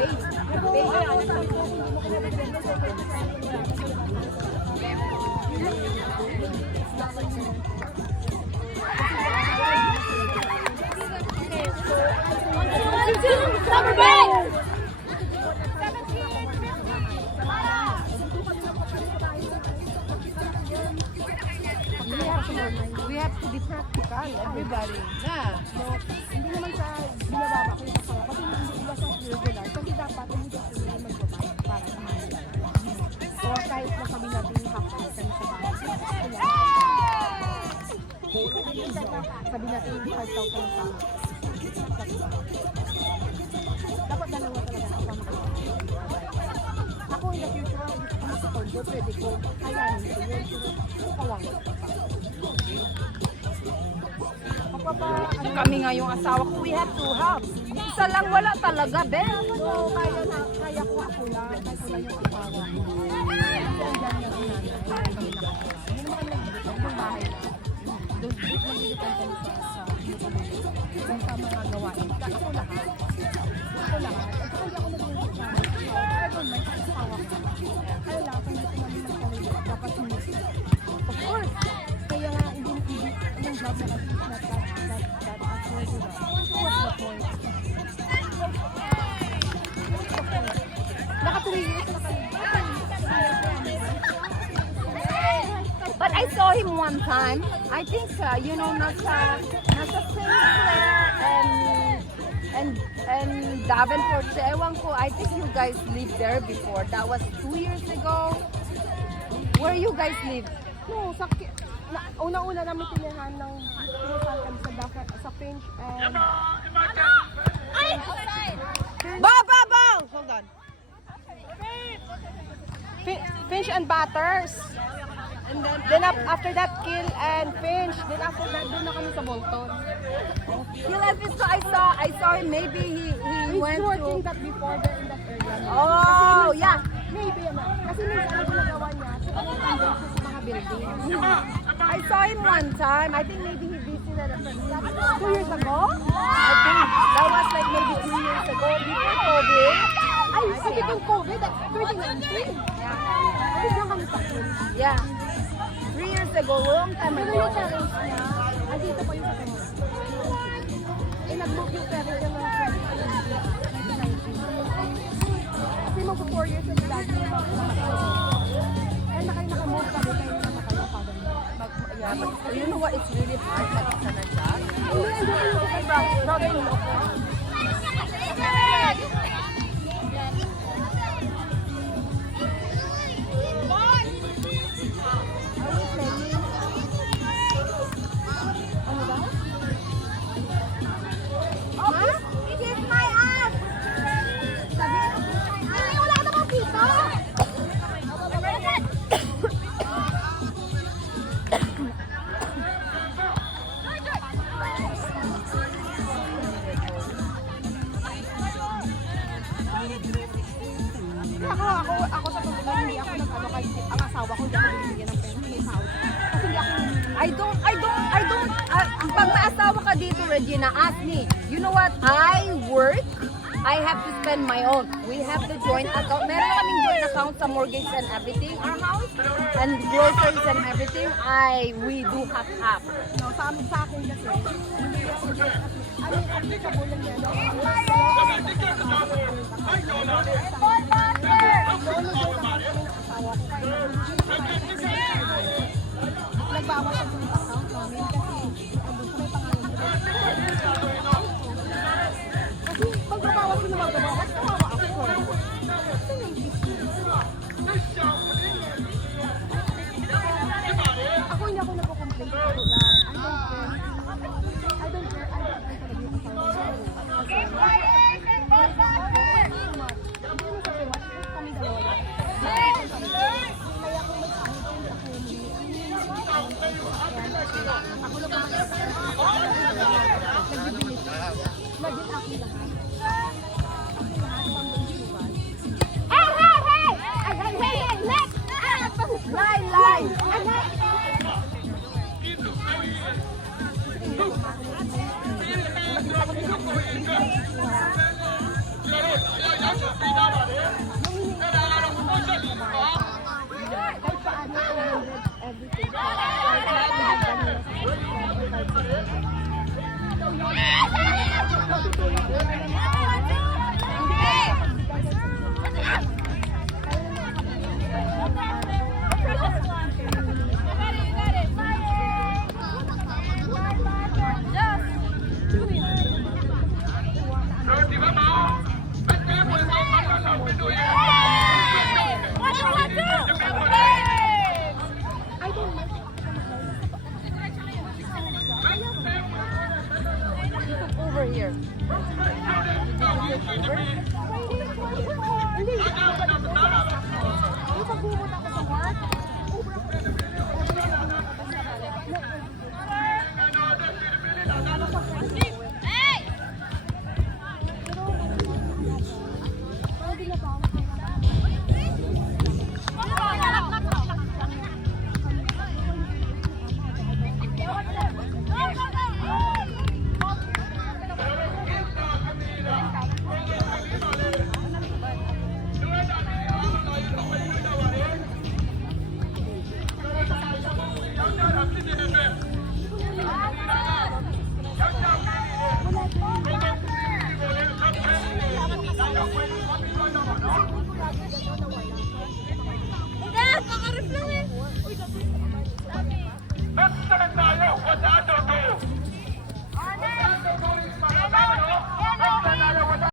face. Number break! We have to be practical, everybody. Yeah. Hindi naman sa binababa ko yung kasama kasi hindi iba sa regular kasi dapat hindi ka magbabayad para sa mga o kahit masabi natin half hour kami sa bahay. Sabi natin 5,000 sa dapat dalawa talaga ang pamakawa. Ako in the future, ako sa tondo, pwede ko kayanin ko yun. Kawawa. Kami nga yung asawa ko, we have to help. Isa lang wala talaga, Ben. So, kaya ko ako lang, kahit wala yung asawa ko. Kasi andyan na rin namin, kami nakakala. Hindi naman kami nagbibigay, yung bahay lang. Doon, nagbibigay kami sa mga gawain. Ako lahat. Ako lahat. At kaya ako naging sa I don't mind sa asawa ko. Kaya lang, kung hindi ko namin sarili, dapat hindi. Of course. Kaya nga, hindi yung job na kasi not that worthy na. What's the point? Naka 3 years na kami. But I saw him one time. I think, you know, nasa St. Clair and Davenport. Ewan ko, I think you guys lived there before. That was 2 years ago. Where you guys live? No, una-una namin tinihan ng pinusahan kami sa Dafa, sa Finch and... Ba! Hold on. Finch and Batters. And then after that, Kill and Finch. Then after that, doon na kami sa Bolton. Kill and Fisto, I saw him. Maybe he He's went working to... that before there in that area. Oh, yeah. Maybe naman. Kasi minsan ang ginagawa niya, sa pag-convert siya sa mga buildings. I saw him one time. I think maybe he visited a friend. 2 years ago? I think that was like maybe 2 years ago before COVID. Ay, kasi itong COVID, 2019. Alis lang kami sa Kill. Yeah. 3 years ago, long time Pero ago. yung parents niya, andito pa yung sa Pinas. Eh, nag-book yung parents niya ng 2019. Kasi mag 4 years na lagi yung mga eh, naka-move kami kayo na nakalapagan. Yeah, but you know what? It's really hard that it's an adjust. Hindi, andito yung isang brother-in-law ko. Kiss my ass! Ay, wala ka naman dito! Ako sa totoo, hindi ako nag-ano kasi ang asawa ko hindi ako bibigyan ng pera. May house. Kasi hindi ako Pag may asawa ka dito, Regina, ask me. You know what? I work. I have to spend my own. We have the joint account. Meron kaming joint account sa mortgage and everything, our house, and groceries and everything. We do half. no, sa akin kasi, hindi ako ano yung applicable lang yan. Nagbawas ang account namin kasi andun sa may pangalan nila. Kasi pagbabawas ko na magbabawas, kawawa ako. Ito yung business. Ako hindi ako nagko-complain sa ako lang. I don't care. I don't care talaga yung asawa ko. Hindi naman sa much. Kami dalawa lang. Kaya kung may sahod, hindi ako humingi. Ako lang naman nagbibilis. Naging akin lahat. Akin lahat, pang-insuran. Hey! Let's! Lie! Hindi, pakarip lang eh. Uy, dati.